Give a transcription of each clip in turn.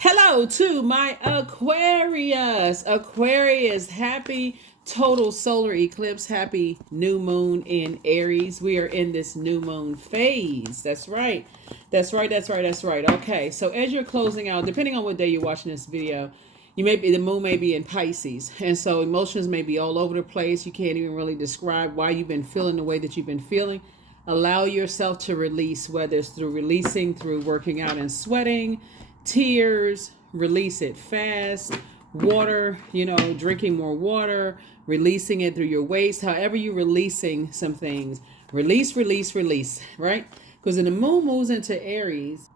Hello to my Aquarius. Aquarius, happy total solar eclipse. Happy new moon in Aries. We are in this new moon phase. That's right. That's right. That's right. That's right. Okay. So as you're closing out, depending on what day you're watching this video, the moon may be in Pisces. And so emotions may be all over the place. You can't even really describe why you've been feeling the way that you've been feeling. Allow yourself to release, whether it's through releasing, through working out and sweating, tears, release it fast, water, drinking more water, releasing it through your waist, however you're releasing some things. Release, right? Because when the moon moves into Aries,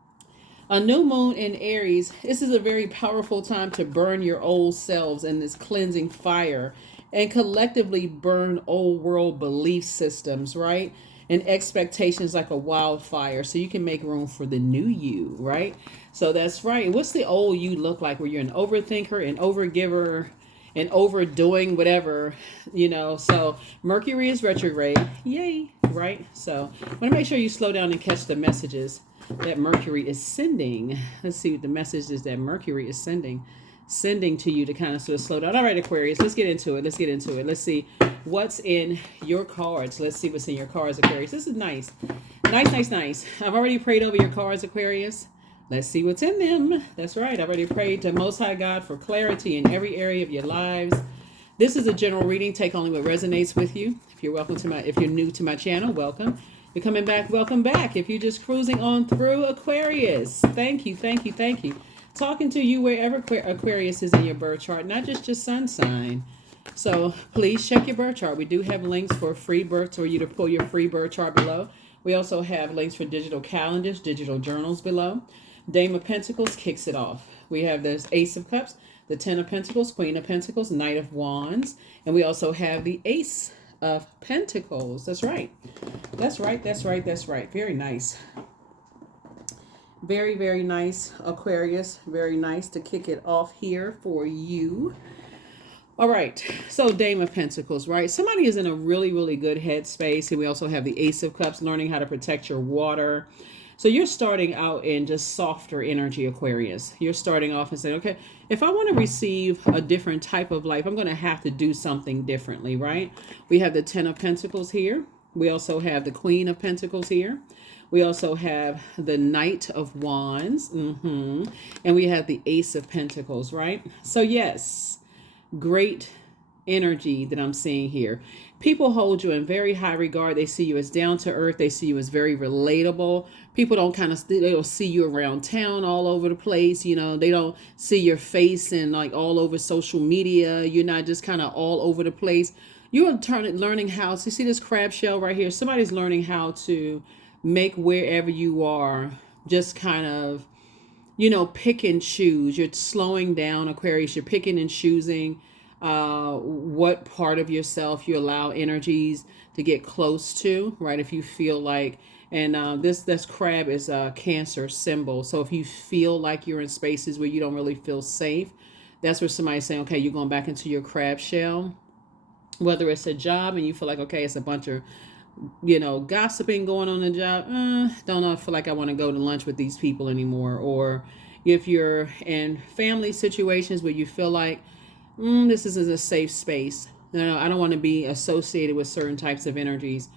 a new moon in Aries, this is a very powerful time to burn your old selves in this cleansing fire and collectively burn old world belief systems, right? And expectations like a wildfire so you can make room for the new you, right? So that's right. What's the old you look like where you're an overthinker, an overgiver, and overdoing whatever, So Mercury is retrograde. Yay, right? So I want to make sure you slow down and catch the messages that Mercury is sending. Let's see what the message is that Mercury is sending to you to kind of sort of slow down. All right, Aquarius, let's get into it. Let's see what's in your cards. Let's see what's in your cards, Aquarius. This is nice. Nice. I've already prayed over your cards, Aquarius. Let's see what's in them. That's right. I've already prayed to Most High God for clarity in every area of your lives. This is a general reading. Take only what resonates with you. If you're new to my channel, welcome. You're coming back, welcome back. If you're just cruising on through, Aquarius, thank you. Talking to you wherever Aquarius is in your birth chart, not just your sun sign. So please check your birth chart. We do have links for free births or you to pull your free birth chart below. We also have links for digital calendars, digital journals below. Dame of Pentacles kicks it off. We have this Ace of Cups, the Ten of Pentacles, Queen of Pentacles, Knight of Wands, and we also have the Ace of Pentacles. That's right. Very nice. Very, very nice, Aquarius. Very nice to kick it off here for you. All right, so Dame of Pentacles, right? Somebody is in a really, really good headspace. And we also have the Ace of Cups, learning how to protect your water. So you're starting out in just softer energy, Aquarius. You're starting off and saying, okay, if I want to receive a different type of life, I'm going to have to do something differently, right? We have the Ten of Pentacles here. We also have the Queen of Pentacles here. We also have the Knight of Wands. And we have the Ace of Pentacles, right? So yes, great energy that I'm seeing here. People hold you in very high regard. They see you as down to earth. They see you as very relatable. People they don't see you around town all over the place. They don't see your face and like all over social media. You're not just kind of all over the place. You're learning how to see this crab shell right here. Somebody's learning how to make wherever you are just kind of, pick and choose. You're slowing down, Aquarius. You're picking and choosing what part of yourself you allow energies to get close to, right? If you feel like, and this crab is a Cancer symbol. So if you feel like you're in spaces where you don't really feel safe, that's where somebody's saying, okay, you're going back into your crab shell. Whether it's a job and you feel like, okay, it's a bunch of gossiping going on in the job. Don't know, I feel like I want to go to lunch with these people anymore. Or if you're in family situations where you feel like this isn't a safe space, I don't want to be associated with certain types of energies,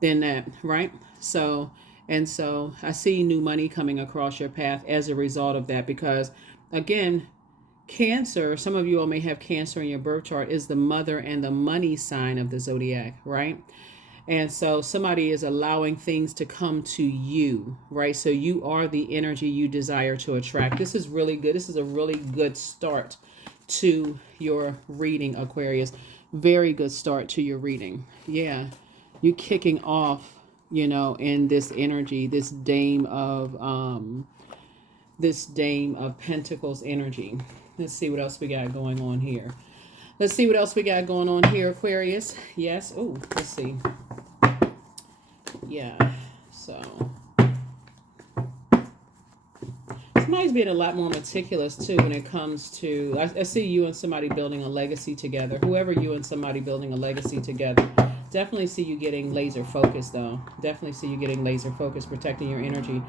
then that, right? So I see new money coming across your path as a result of that, because again, Cancer, some of you all may have Cancer in your birth chart, is the mother and the money sign of the Zodiac, right? And so somebody is allowing things to come to you, right? So you are the energy you desire to attract. This is really good. This is a really good start to your reading, Aquarius. Very good start to your reading. Yeah. You kicking off, in this energy, this Dame of Pentacles energy. Let's see what else we got going on here. Aquarius. Yes. Oh, let's see. Yeah. So somebody's being a lot more meticulous too when it comes to, I see you and somebody building a legacy together. Whoever you and somebody building a legacy together. Definitely see you getting laser focused though. Definitely see you getting laser focused, protecting your energy.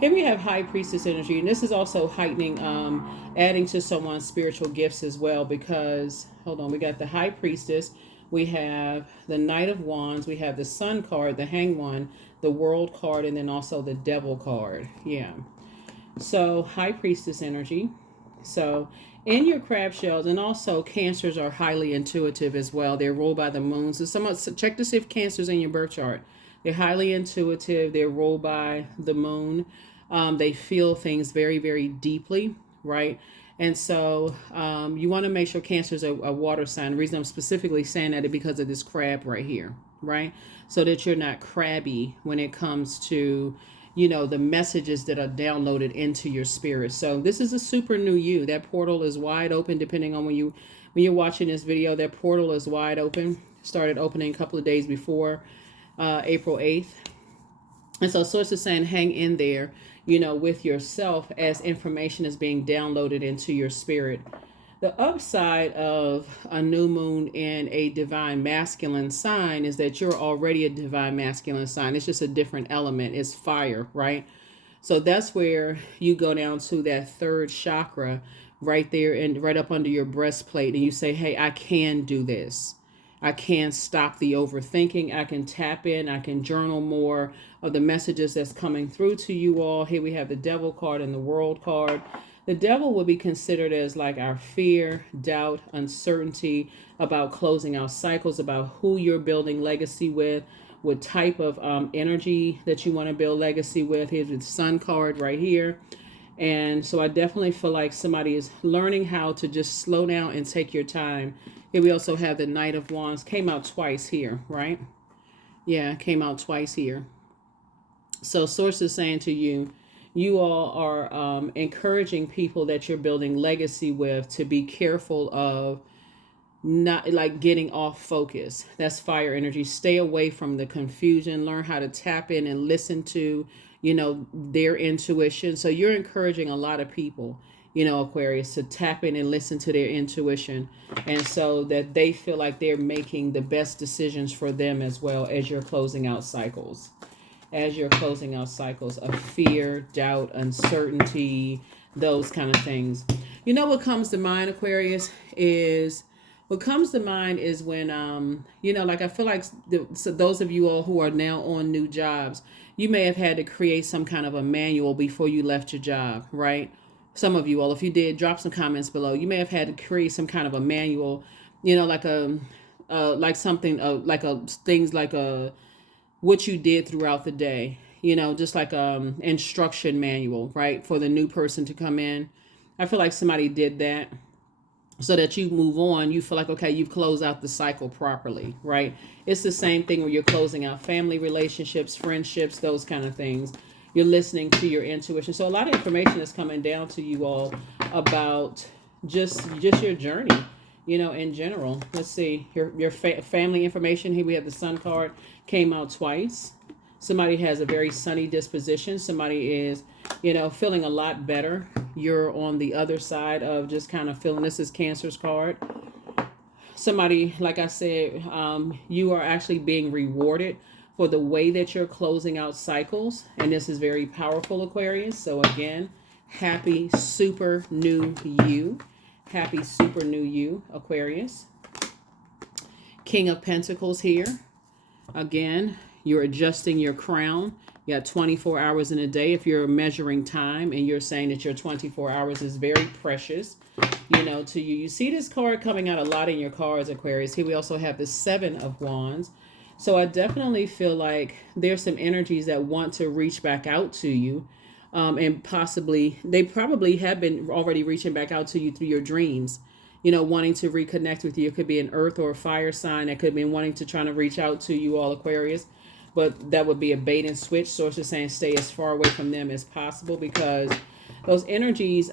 Here we have High Priestess energy, and this is also heightening, adding to someone's spiritual gifts as well. Because hold on, we got the High Priestess, we have the Knight of Wands, we have the Sun card, the Hanged One, the World card, and then also the Devil card. Yeah. So High Priestess energy. So in your crab shells, and also Cancers are highly intuitive as well. They're ruled by the moon. So check to see if Cancer's in your birth chart. They're highly intuitive. They're ruled by the moon. They feel things very, very deeply, right? And so you want to make sure Cancer is a water sign. The reason I'm specifically saying that is because of this crab right here, right? So that you're not crabby when it comes to, you know, the messages that are downloaded into your spirit. So this is a super new you. That portal is wide open, depending on when you're watching this video. That portal is wide open. Started opening a couple of days before April 8th. And so Source is saying hang in there, you know, with yourself as information is being downloaded into your spirit. The upside of a new moon in a divine masculine sign is that you're already a divine masculine sign. It's just a different element. It's fire, right? So that's where you go down to that third chakra right there and right up under your breastplate. And you say, hey, I can do this. I can stop the overthinking. I can tap in. I can journal more of the messages that's coming through to you all. Here we have the Devil card and the World card. The Devil would be considered as like our fear, doubt, uncertainty about closing out cycles, about who you're building legacy with, what type of energy that you want to build legacy with. Here's the Sun card right here. And so I definitely feel like somebody is learning how to just slow down and take your time. Here we also have the Knight of Wands. Came out twice here, right? Yeah, came out twice here. So Source is saying to you, you all are encouraging people that you're building legacy with to be careful of not like getting off focus. That's fire energy. Stay away from the confusion. Learn how to tap in and listen to, you know, their intuition. So you're encouraging a lot of people, you know, Aquarius, to tap in and listen to their intuition. And so that they feel like they're making the best decisions for them as well as you're closing out cycles. As you're closing out cycles of fear, doubt, uncertainty, those kind of things. You know what comes to mind, Aquarius, is what comes to mind is when, you know, like I feel like so those of you all who are now on new jobs, you may have had to create some kind of a manual before you left your job, right? Some of you all, if you did, drop some comments below. You may have had to create some kind of a manual, you know, like something, things like what you did throughout the day, you know, just like instruction manual, right, for the new person to come in. I feel like somebody did that so that you move on. You feel like, okay, you've closed out the cycle properly, right? It's the same thing where you're closing out family relationships, friendships, those kind of things. You're listening to your intuition. So a lot of information is coming down to you all about just your journey, you know, in general. Let's see your family information. Here we have the Sun card, came out twice. Somebody has a very sunny disposition. Somebody is, you know, feeling a lot better. You're on the other side of just kind of feeling, this is Cancer's card. Somebody, like I said, you are actually being rewarded for the way that you're closing out cycles. And this is very powerful, Aquarius. So again, happy super new you. Happy super new you, Aquarius. King of Pentacles here. Again, you're adjusting your crown. You got 24 hours in a day. If you're measuring time and you're saying that your 24 hours is very precious, you know, to you. You see this card coming out a lot in your cards, Aquarius. Here we also have the Seven of Wands. So I definitely feel like there's some energies that want to reach back out to you. And they probably have been already reaching back out to you through your dreams, you know, wanting to reconnect with you. It could be an earth or a fire sign that could be wanting to try to reach out to you all, Aquarius. But that would be a bait and switch. Source is saying stay as far away from them as possible, because those energies,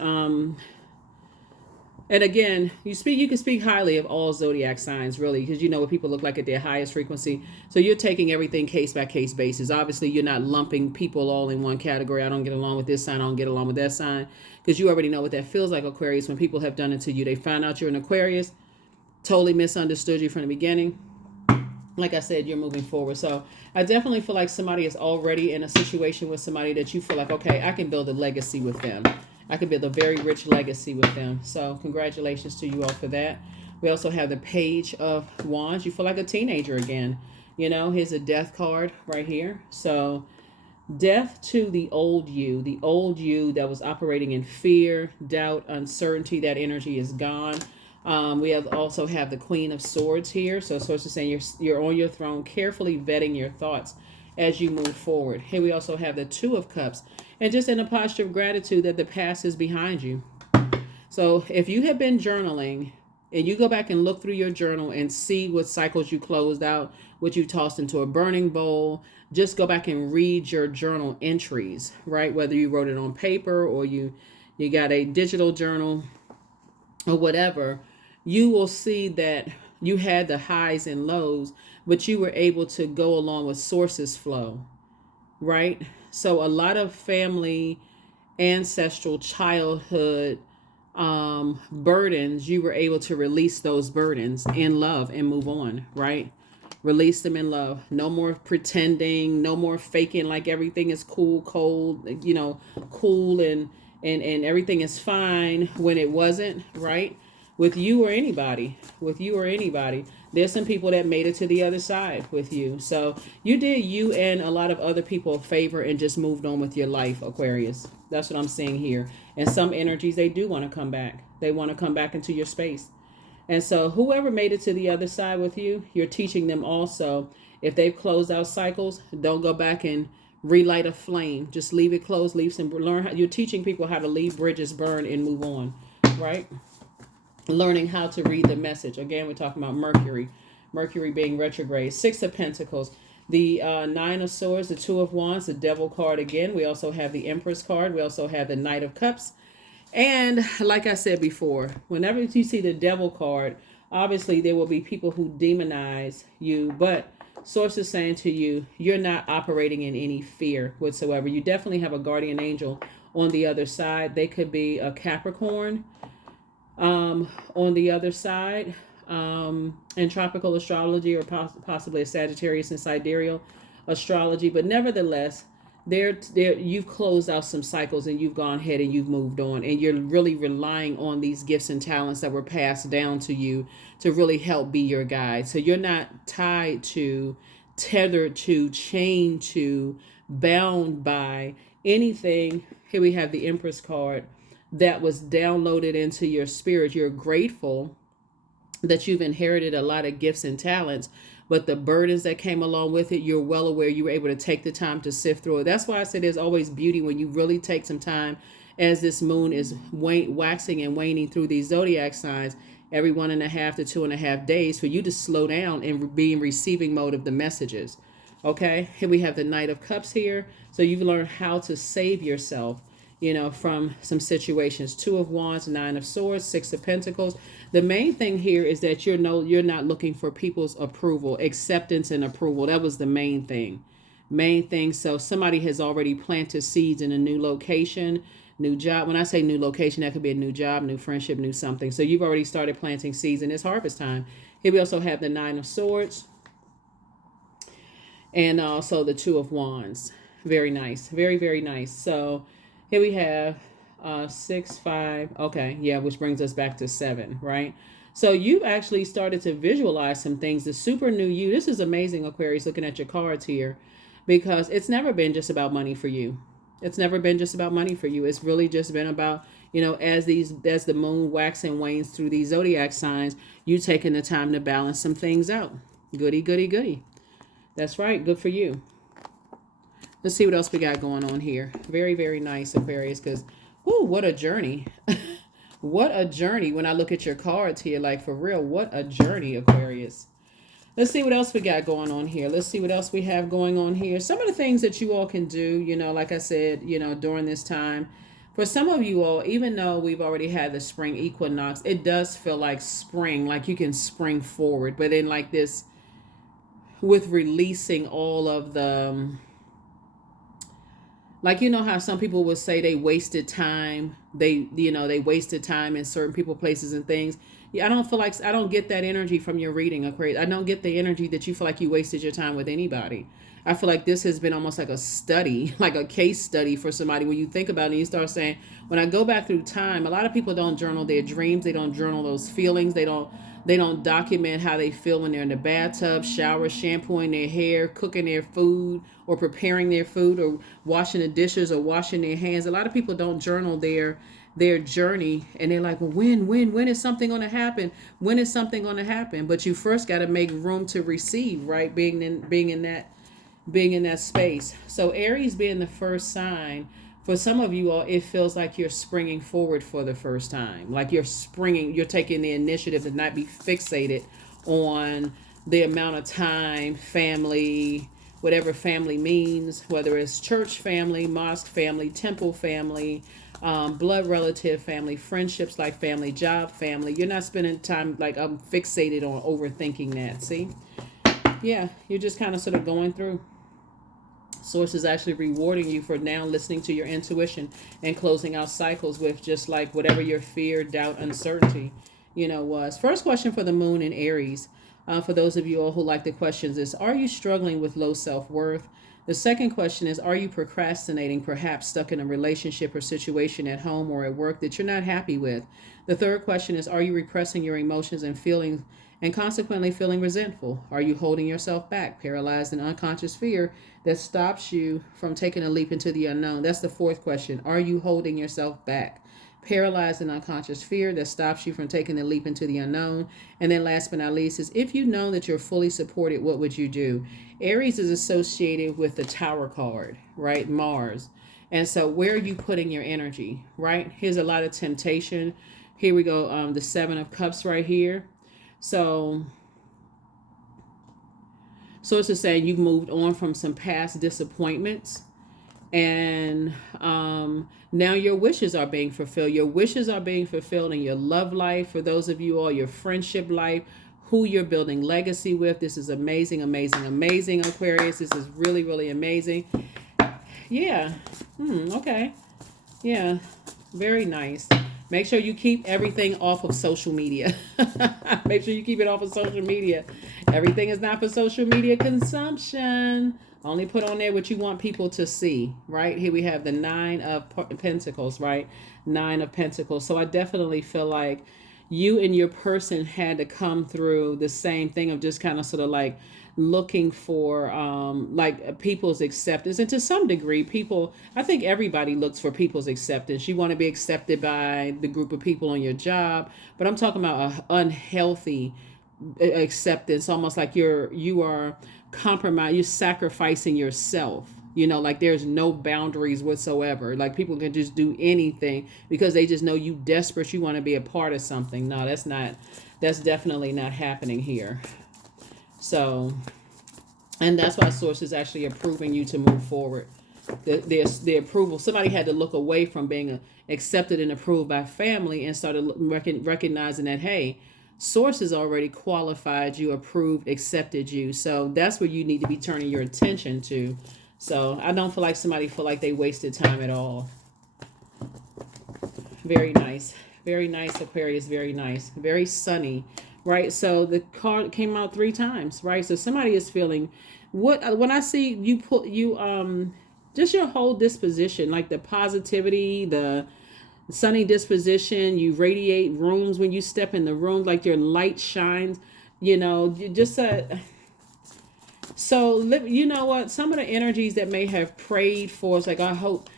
and again, you can speak highly of all zodiac signs, really, because you know what people look like at their highest frequency. So you're taking everything case by case basis. Obviously, you're not lumping people all in one category. I don't get along with this sign. I don't get along with that sign, because you already know what that feels like, Aquarius, when people have done it to you. They find out you're an Aquarius, totally misunderstood you from the beginning. like I said, you're moving forward. So I definitely feel like somebody is already in a situation with somebody that you feel like, okay, I can build a legacy with them. I can build a very rich legacy with them. So congratulations to you all for that. We also have the Page of Wands. You feel like a teenager again. You know, here's a death card right here. So death to the old you that was operating in fear, doubt, uncertainty. That energy is gone. We have also have the Queen of Swords here. So Swords is saying you're on your throne, carefully vetting your thoughts as you move forward. Here we also have the Two of Cups, and just in a posture of gratitude that the past is behind you. So if you have been journaling and you go back and look through your journal and see what cycles you closed out, what you tossed into a burning bowl, just go back and read your journal entries, right? Whether you wrote it on paper or you got a digital journal or whatever, you will see that you had the highs and lows, but you were able to go along with sources flow, right? So a lot of family, ancestral, childhood burdens, you were able to release those burdens in love and move on, right? Release them in love. No more pretending, no more faking like everything is cool, cold, cool and everything is fine when it wasn't, right? With you or anybody, there's some people that made it to the other side with you. So you did you and a lot of other people a favor and just moved on with your life, Aquarius. That's what I'm seeing here. And some energies, they do want to come back. They want to come back into your space. And so whoever made it to the other side with you, you're teaching them also, if they've closed out cycles, don't go back and relight a flame. Just leave it closed, leave some, learn how, you're teaching people how to leave bridges burn and move on, right? Learning how to read the message. Again, we're talking about Mercury being retrograde. Six of Pentacles, the Nine of Swords, the Two of Wands, the Devil card again. We also have the Empress card. We also have the Knight of Cups. And like I said before, whenever you see the Devil card, obviously there will be people who demonize you, but Source is saying to you, you're not operating in any fear whatsoever. You definitely have a guardian angel on the other side. They could be a Capricorn on the other side, in tropical astrology, or possibly a Sagittarius in sidereal astrology. But nevertheless, you've closed out some cycles and you've gone ahead and you've moved on, and you're really relying on these gifts and talents that were passed down to you to really help be your guide. So you're not tied to, tethered to, chained to, bound by anything. Here we have the Empress card that was downloaded into your spirit. You're grateful that you've inherited a lot of gifts and talents, but the burdens that came along with it, you're well aware you were able to take the time to sift through it. That's why I said there's always beauty when you really take some time, as this moon is waxing and waning through these zodiac signs every 1.5 to 2.5 days, for you to slow down and be in receiving mode of the messages. Okay, here we have the Knight of Cups here. So you've learned how to save yourself, from some situations. Two of Wands, Nine of Swords, Six of Pentacles. The main thing here is that you're not looking for people's approval, acceptance and approval. That was the main thing. So somebody has already planted seeds in a new location, new job. When I say new location, that could be a new job, new friendship, new something. So you've already started planting seeds, and it's harvest time. Here we also have the Nine of Swords and also the Two of Wands. Very nice. Very, very nice. So here we have 6, 5. Okay, yeah, which brings us back to 7, right? So you've actually started to visualize some things. The super new you. This is amazing, Aquarius, looking at your cards here, because it's never been just about money for you. It's never been just about money for you. It's really just been about, as the moon waxes and wanes through these zodiac signs, you taking the time to balance some things out. Goody, goody, goody. That's right. Good for you. Let's see what else we got going on here. Very, very nice, Aquarius, because, what a journey. What a journey when I look at your cards here. Like, for real, what a journey, Aquarius. Let's see what else we got going on here. Let's see what else we have going on here. Some of the things that you all can do, like I said, during this time. For some of you all, even though we've already had the spring equinox, it does feel like spring, like you can spring forward. But then like this, with releasing all of the Like, you know how some people would say they wasted time, they wasted time in certain people, places, and things. Yeah, I don't feel like, I don't get that energy from your reading, Aquarius. I don't get the energy that you feel like you wasted your time with anybody. I feel like this has been almost like a study, like a case study for somebody. When you think about it and you start saying, when I go back through time, a lot of people don't journal their dreams, they don't journal those feelings, they don't document how they feel when they're in the bathtub, shower, shampooing their hair, cooking their food, or preparing their food, or washing the dishes, or washing their hands. A lot of people don't journal their journey, and they're like, well, when is something going to happen? When is something going to happen? But you first got to make room to receive, right? Being in that space. So Aries being the first sign, for some of you all, it feels like you're springing forward for the first time. Like you're taking the initiative to not be fixated on the amount of time, family, whatever family means, whether it's church family, mosque family, temple family, blood relative family, friendships like family, job family. You're not spending time like I'm fixated on overthinking that. See? Yeah, you're just kind of sort of going through. Source is actually rewarding you for now listening to your intuition and closing out cycles with just like whatever your fear, doubt, uncertainty, was. First question for the moon in Aries. For those of you all who like the questions is, are you struggling with low self-worth? The second question is, are you procrastinating, perhaps stuck in a relationship or situation at home or at work that you're not happy with? The third question is, are you repressing your emotions and feelings and consequently feeling resentful? Are you holding yourself back, paralyzed in unconscious fear that stops you from taking a leap into the unknown? That's the fourth question. Are you holding yourself back, paralyzed in unconscious fear that stops you from taking the leap into the unknown? And then last but not least is, if you know that you're fully supported, what would you do? Aries is associated with the Tower card, right? Mars. And so where are you putting your energy, right? Here's a lot of temptation. Here we go. The Seven of Cups right here. So it's just saying you've moved on from some past disappointments, and now your wishes are being fulfilled. Your wishes are being fulfilled in your love life. For those of you all, your friendship life, who you're building legacy with. This is amazing, amazing, amazing, Aquarius. This is really, really amazing. Yeah. Okay. Yeah. Very nice. Make sure you keep everything off of social media. Make sure you keep it off of social media. Everything is not for social media consumption. Only put on there what you want people to see, right? Here we have the Nine of Pentacles, right? Nine of Pentacles. So I definitely feel like you and your person had to come through the same thing of just kind of sort of like looking for like people's acceptance. And to some degree, people, I think everybody looks for people's acceptance. You want to be accepted by the group of people on your job, but I'm talking about a unhealthy acceptance, almost like you are compromised, you're sacrificing yourself, like there's no boundaries whatsoever. Like people can just do anything because they just know you desperate, you want to be a part of something. No, that's definitely not happening here. So, and that's why source is actually approving you to move forward. The approval, somebody had to look away from being accepted and approved by family and started recognizing that, hey, source has already qualified you, approved, accepted you. So that's where you need to be turning your attention to. So I don't feel like somebody feel like they wasted time at all. Very nice. Very nice, Aquarius. Very nice. Very sunny, right? So the card came out 3 times, right? So somebody is feeling when I see you put just your whole disposition, like the positivity, the sunny disposition, you radiate rooms when you step in the room, like your light shines, just so you know what, some of the energies that may have prayed for, it's like, I hope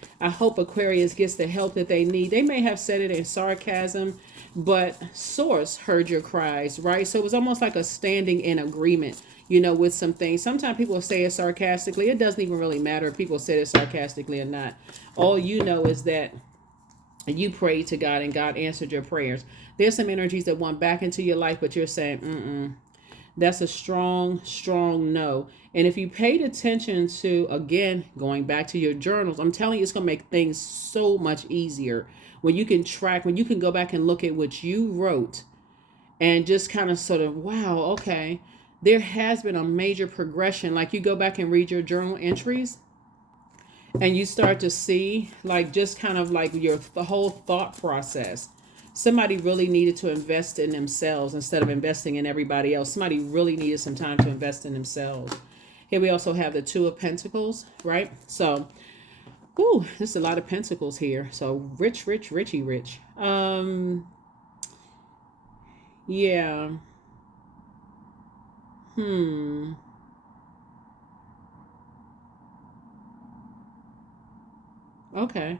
Aquarius gets the help that they need. They may have said it in sarcasm, but source heard your cries, right? So it was almost like a standing in agreement, with some things. Sometimes people say it sarcastically. It doesn't even really matter if people say it sarcastically or not. All you know is that you prayed to God and God answered your prayers. There's some energies that want back into your life, but you're saying, that's a strong, strong no. And if you paid attention to, again, going back to your journals, I'm telling you, it's going to make things so much easier when you can when you can go back and look at what you wrote and just kind of sort of, wow, okay, there has been a major progression. Like you go back and read your journal entries And you start to see like just kind of like the whole thought process. Somebody really needed to invest in themselves instead of investing in everybody else. Somebody really needed some time to invest in themselves. Here we also have the Two of Pentacles, right? So, ooh, there's a lot of pentacles here. So rich, rich, richy, rich. Yeah. Hmm. Okay.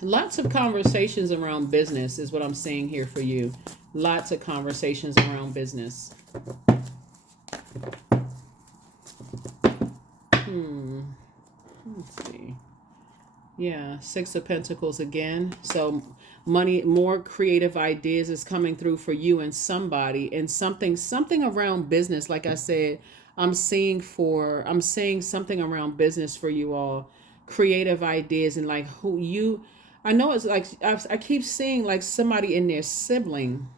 Lots of conversations around business is what I'm seeing here for you. Lots of conversations around business. Let's see. Yeah, Six of Pentacles again. So money, more creative ideas is coming through for you and somebody, and something around business. Like I said, I'm seeing something around business for you all. Creative ideas and like who you I know it's like I keep seeing like somebody in their sibling.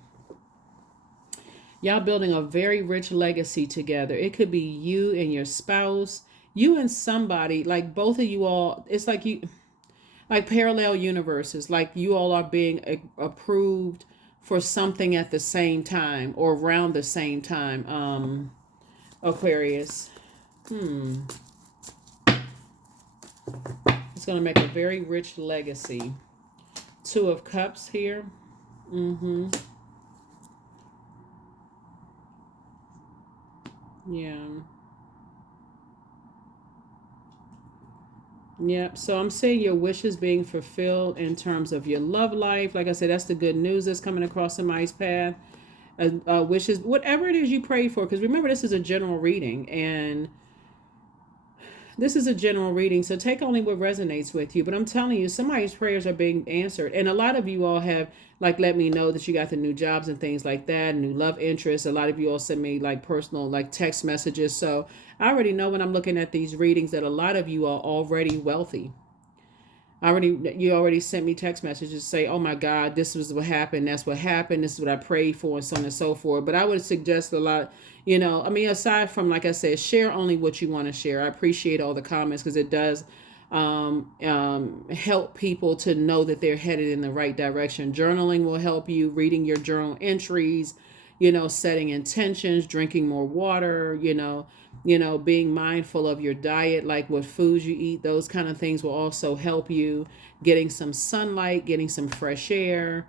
Y'all building a very rich legacy together. It could be you and your spouse, you and somebody, like both of you all. It's like you like parallel universes, like you all are being approved for something at the same time or around the same time. Aquarius. It's going to make a very rich legacy. Two of Cups here. Yeah. Yep. So I'm seeing your wishes being fulfilled in terms of your love life. Like I said, that's the good news that's coming across somebody's path. Wishes, whatever it is you pray for. Because remember, this is a general reading, and this is a general reading, so take only what resonates with you. But I'm telling you, somebody's prayers are being answered. And a lot of you all have like let me know that you got the new jobs and things like that, new love interests. A lot of you all send me like personal like text messages. So I already know when I'm looking at these readings that a lot of you are already wealthy. You already sent me text messages say, oh my God, this was what happened, that's what happened, this is what I prayed for, and so on and so forth. But I would suggest a lot, I mean, aside from, like I said, share only what you want to share. I appreciate all the comments because it does help people to know that they're headed in the right direction. Journaling will help you, reading your journal entries, setting intentions, drinking more water, being mindful of your diet, like what foods you eat. Those kind of things will also help you. Getting some sunlight, getting some fresh air,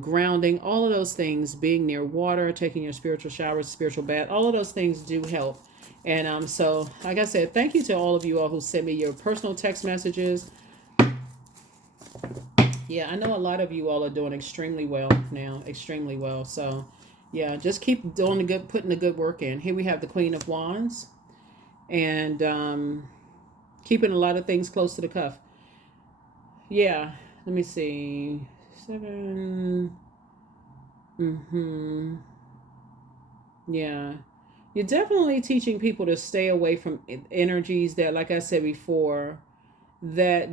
grounding, all of those things, being near water, taking your spiritual showers, spiritual bath, all of those things do help. And so, like I said, thank you to all of you all who sent me your personal text messages. Yeah, I know a lot of you all are doing extremely well now, extremely well. So, yeah, just keep doing the good, putting the good work in. Here we have the Queen of Wands, and keeping a lot of things close to the cuff. Yeah, let me see. 7. Yeah. You're definitely teaching people to stay away from energies that, like I said before, that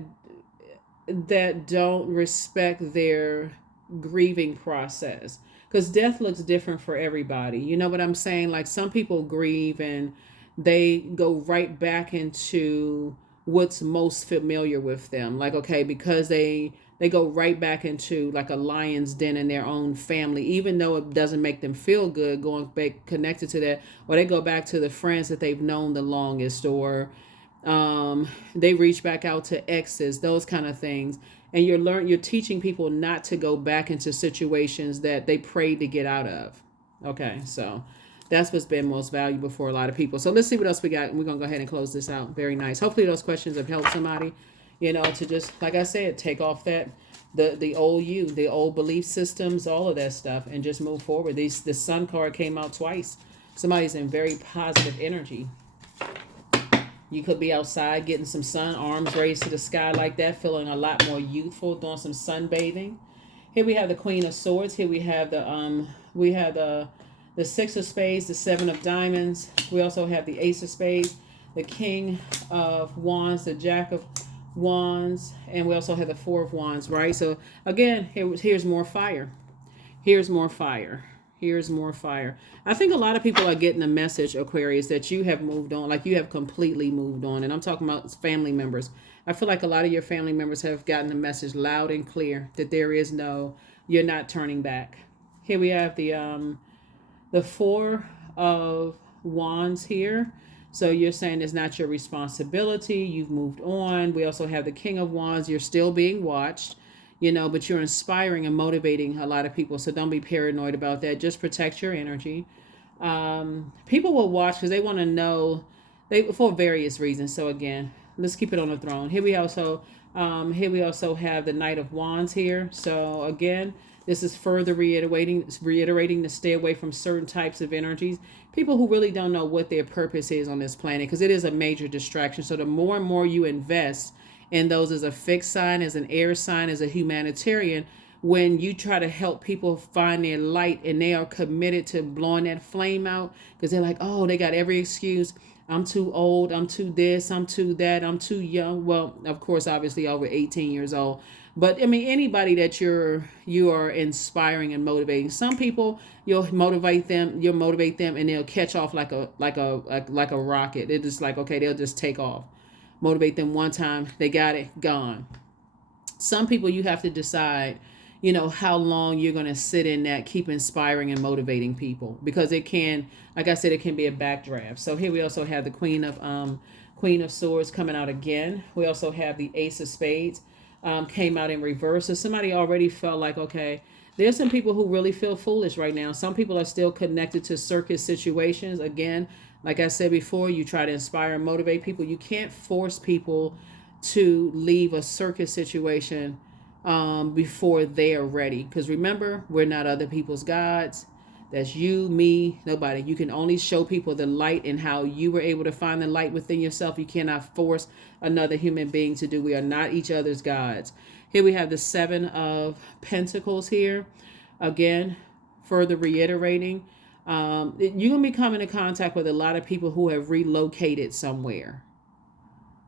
don't respect their grieving process, because death looks different for everybody. You know what I'm saying? Like some people grieve and they go right back into what's most familiar with them, like okay, because they go right back into like a lion's den in their own family, even though it doesn't make them feel good going back connected to that, or they go back to the friends that they've known the longest, or they reach back out to exes, those kind of things. And you're teaching people not to go back into situations that they prayed to get out of. Okay, so that's what's been most valuable for a lot of people. So let's see what else we got. We're gonna go ahead and close this out. Very nice. Hopefully those questions have helped somebody, to just, like I said, take off that the old you, the old belief systems, all of that stuff, and just move forward. The Sun card came out twice. Somebody's in very positive energy. You could be outside getting some sun, arms raised to the sky like that, feeling a lot more youthful, doing some sunbathing. Here we have the Queen of Swords. Here we have the Six of Spades, the Seven of Diamonds. We also have the Ace of Spades, the King of Wands, the Jack of Wands, and we also have the Four of Wands, right? So again, here's more fire. Here's more fire. Here's more fire. I think a lot of people are getting the message, Aquarius, that you have moved on, like you have completely moved on. And I'm talking about family members. I feel like a lot of your family members have gotten the message loud and clear that there is no, you're not turning back. Here we have the Four of Wands here. So you're saying it's not your responsibility. You've moved on. We also have the King of Wands. You're still being watched, but you're inspiring and motivating a lot of people. So don't be paranoid about that. Just protect your energy. People will watch because they want to know, for various reasons. So again, let's keep it on the throne. Here we also have the Knight of Wands here. So again, this is further reiterating to stay away from certain types of energies. People who really don't know what their purpose is on this planet, because it is a major distraction. So the more and more you invest in those as a fixed sign, as an air sign, as a humanitarian, when you try to help people find their light and they are committed to blowing that flame out, because they're like, oh, they got every excuse. I'm too old. I'm too this. I'm too that. I'm too young. Well, of course, obviously over 18 years old. But I mean, anybody that you are inspiring and motivating. Some people you'll motivate them, and they'll catch off like a rocket. It's just like, okay, they'll just take off. Motivate them one time, they got it, gone. Some people you have to decide, how long you're going to sit in that, keep inspiring and motivating people, because it can, like I said, it can be a backdraft. So here we also have the Queen of Swords coming out again. We also have the Ace of Spades came out in reverse. So somebody already felt like, okay, there's some people who really feel foolish right now. Some people are still connected to circus situations. Again, like I said before, you try to inspire and motivate people. You can't force people to leave a circus situation before they are ready. Because remember, we're not other people's gods. That's you, me, nobody. You can only show people the light and how you were able to find the light within yourself. You cannot force another human being to do. We are not each other's gods. Here we have the Seven of Pentacles here. Again, further reiterating. You're going to be coming in contact with a lot of people who have relocated somewhere.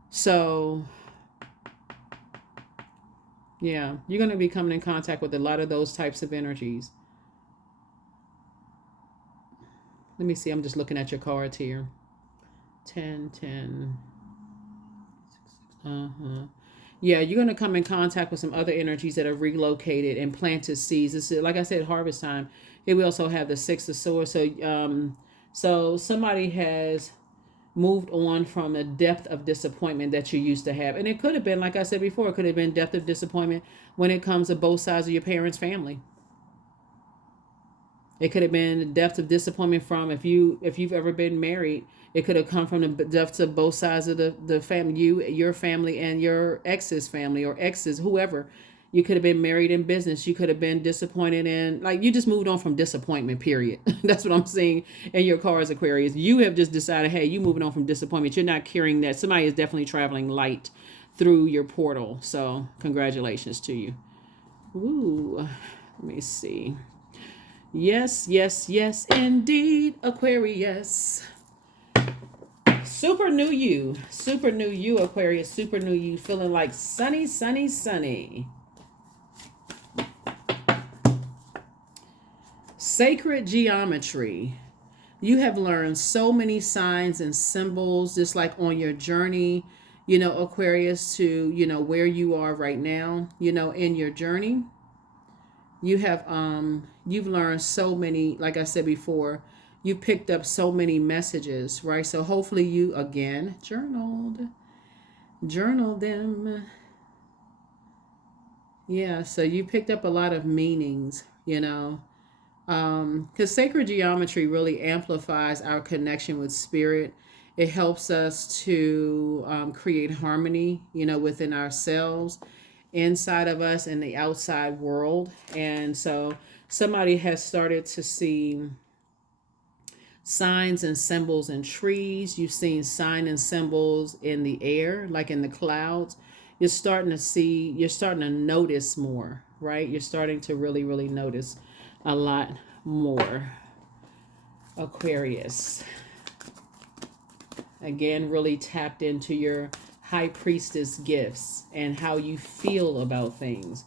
So, yeah, you're going to be coming in contact with a lot of those types of energies. Let me see. I'm just looking at your cards here. 10, 10. Yeah, you're going to come in contact with some other energies that are relocated and planted seeds. This is, like I said, harvest time. Here we also have the Six of Swords. So somebody has moved on from the depth of disappointment that you used to have. And it could have been, like I said before, it could have been depth of disappointment when it comes to both sides of your parents' family. It could have been the depth of disappointment from if you've ever been married. It could have come from the depths of both sides of the family, your family and your ex's family or exes, whoever. You could have been married in business. You could have been disappointed in, like, you just moved on from disappointment, period. That's what I'm seeing in your cards, Aquarius. You have just decided, hey, you moving on from disappointment. You're not carrying that. Somebody is definitely traveling light through your portal. So congratulations to you. Ooh, let me see. Yes, yes, yes, indeed, Aquarius. Super new you, Aquarius, super new you, feeling like sunny, sunny, sunny. Sacred geometry. You have learned so many signs and symbols, just like on your journey, Aquarius, to, where you are right now, in your journey. You have you've learned so many, like I said before, you picked up so many messages, right? So hopefully you again journal them. Yeah, so you picked up a lot of meanings, because sacred geometry really amplifies our connection with spirit. It helps us to create harmony, within ourselves, inside of us and the outside world. And so somebody has started to see signs and symbols in trees. You've seen signs and symbols in the air, like in the clouds. You're starting to notice more, right? You're starting to really, really notice a lot more. Aquarius. Again, really tapped into your high priestess gifts and how you feel about things.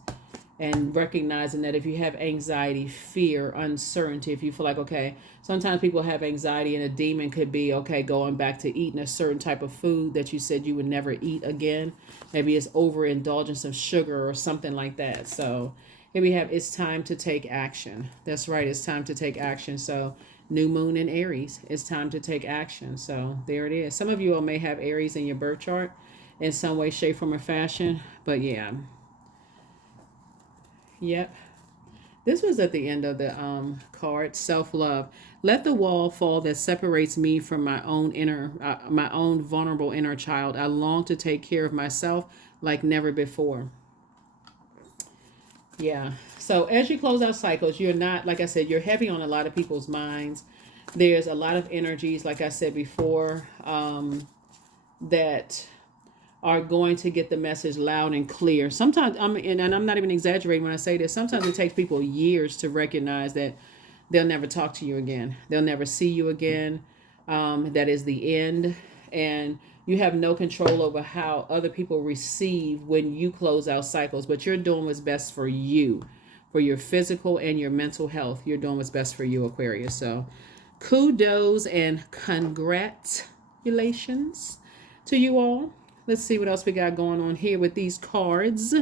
and recognizing that if you have anxiety, fear, uncertainty, if you feel like, okay, sometimes people have anxiety and a demon could be, okay, going back to eating a certain type of food that you said you would never eat again. Maybe it's overindulgence of sugar or something like that. So here we have, it's time to take action. That's right, it's time to take action. So new moon in Aries, it's time to take action. So there it is. Some of you all may have Aries in your birth chart in some way, shape, form, or fashion. But yeah. Yep. This was at the end of the card, self-love. Let the wall fall that separates me from my own vulnerable inner child. I long to take care of myself like never before. Yeah. So as you close out cycles, you're not, like I said, you're heavy on a lot of people's minds. There's a lot of energies, like I said before, that are going to get the message loud and clear. Sometimes, and I'm not even exaggerating when I say this, sometimes it takes people years to recognize that they'll never talk to you again. They'll never see you again. That is the end. And you have no control over how other people receive when you close out cycles, but you're doing what's best for you, for your physical and your mental health. You're doing what's best for you, Aquarius. So kudos and congratulations to you all. Let's see what else we got going on here with these cards.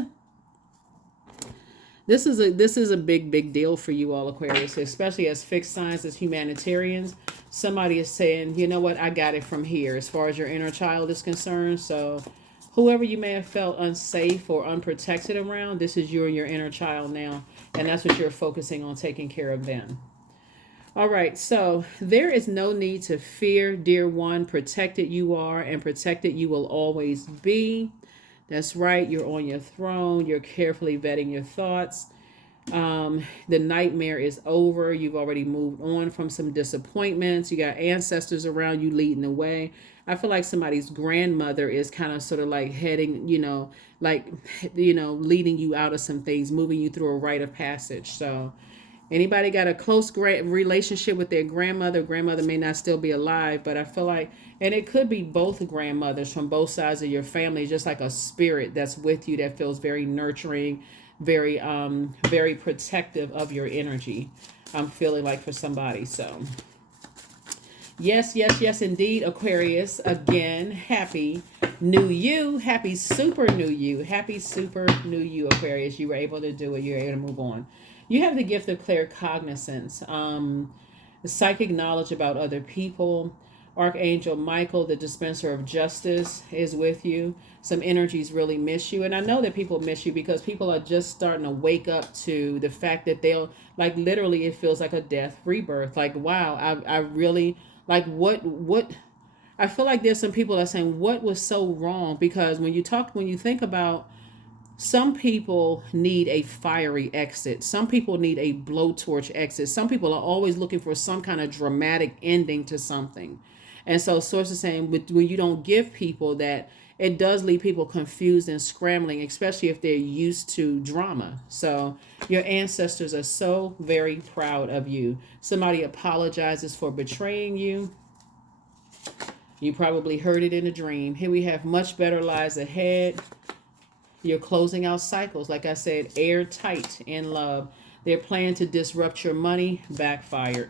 This is a big deal for you all, Aquarius, especially as fixed signs, as humanitarians. Somebody is saying, you know what, I got it from here as far as your inner child is concerned. So whoever you may have felt unsafe or unprotected around, this is you and your inner child now. And that's what you're focusing on, taking care of them. All right, so there is no need to fear, dear one. Protected you are, and protected you will always be. That's right, you're on your throne. You're carefully vetting your thoughts. The nightmare is over. You've already moved on from some disappointments. You got ancestors around you leading the way. I feel like somebody's grandmother is kind of sort of like heading, leading you out of some things, moving you through a rite of passage. So anybody got a close relationship with their grandmother? Grandmother may not still be alive, but I feel like, and it could be both grandmothers from both sides of your family, just like a spirit that's with you that feels very nurturing, very protective of your energy. I'm feeling like for somebody. So yes, indeed, Aquarius. Again, happy new you. Happy super new you. Happy super new you, Aquarius. You were able to do it. You're able to move on. You have the gift of clear cognizance, psychic knowledge about other people. Archangel Michael, the dispenser of justice, is with you. Some energies really miss you. And I know that people miss you because people are just starting to wake up to the fact that they'll, like, literally it feels like a death rebirth. Like, wow, I really, like, what, I feel like there's some people that are saying, what was so wrong? Because when you think about, some people need a fiery exit. Some people need a blowtorch exit. Some people are always looking for some kind of dramatic ending to something. And so sources saying when you don't give people that, it does leave people confused and scrambling, especially if they're used to drama. So your ancestors are so very proud of you. Somebody apologizes for betraying you. You probably heard it in a dream. Here we have much better lies ahead. You're closing out cycles. Like I said, airtight in love. Their plan to disrupt your money backfired.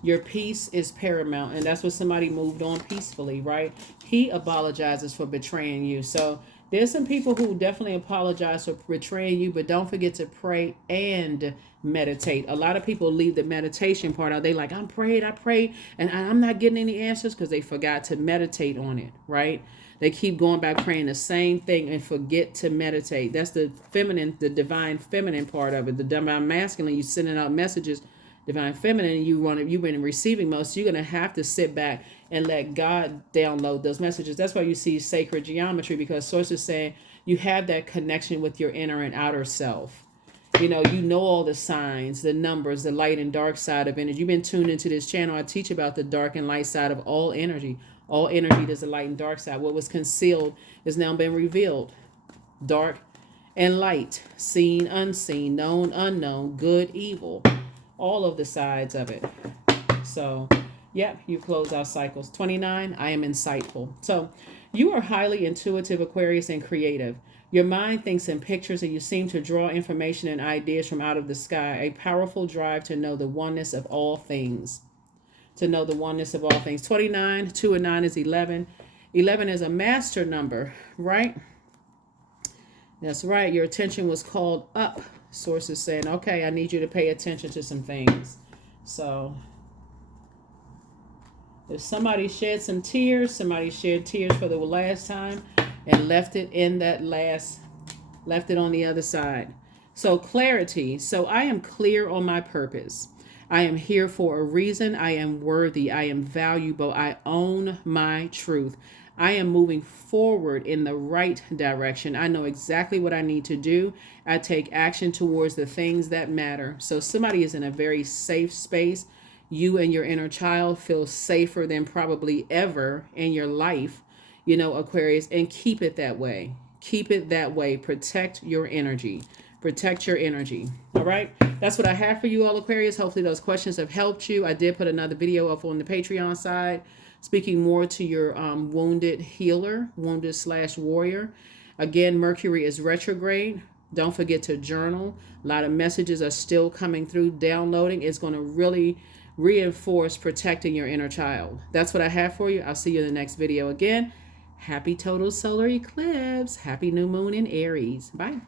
Your peace is paramount. And that's what somebody moved on peacefully, right? He apologizes for betraying you. So there's some people who definitely apologize for betraying you, but don't forget to pray and meditate. A lot of people leave the meditation part out. They like, I prayed, and I'm not getting any answers because they forgot to meditate on it, right? They keep going back praying the same thing and forget to meditate. That's the feminine, the divine feminine part of it. The divine masculine, you sending out messages. Divine feminine, you've been in receiving mode. So you're gonna have to sit back and let God download those messages. That's why you see sacred geometry, because sources say you have that connection with your inner and outer self. You know all the signs, the numbers, the light and dark side of energy. You've been tuned into this channel. I teach about the dark and light side of all energy. All energy, there's a light and dark side. What was concealed has now been revealed. Dark and light, seen, unseen, known, unknown, good, evil. All of the sides of it. So, yep, you close out cycles. 29, I am insightful. So, you are highly intuitive, Aquarius, and creative. Your mind thinks in pictures and you seem to draw information and ideas from out of the sky. A powerful drive to know the oneness of all things. To know the oneness of all things. 29, 2 and 9 is 11. 11 is a master number, right? That's right. Your attention was called up. Source is saying, okay, I need you to pay attention to some things. So if somebody shed some tears, somebody shed tears for the last time and left it in that left it on the other side. So clarity. So I am clear on my purpose. I am here for a reason. I am worthy. I am valuable. I own my truth. I am moving forward in the right direction. I know exactly what I need to do. I take action towards the things that matter. So somebody is in a very safe space. You and your inner child feel safer than probably ever in your life, Aquarius, and keep it that way. Keep it that way. Protect your energy. Protect your energy. All right. That's what I have for you all, Aquarius. Hopefully those questions have helped you. I did put another video up on the Patreon side, speaking more to your wounded healer, wounded/warrior. Again, Mercury is retrograde. Don't forget to journal. A lot of messages are still coming through, downloading. It's going to really reinforce protecting your inner child. That's what I have for you. I'll see you in the next video. Again, happy total solar eclipse. Happy new moon in Aries. Bye.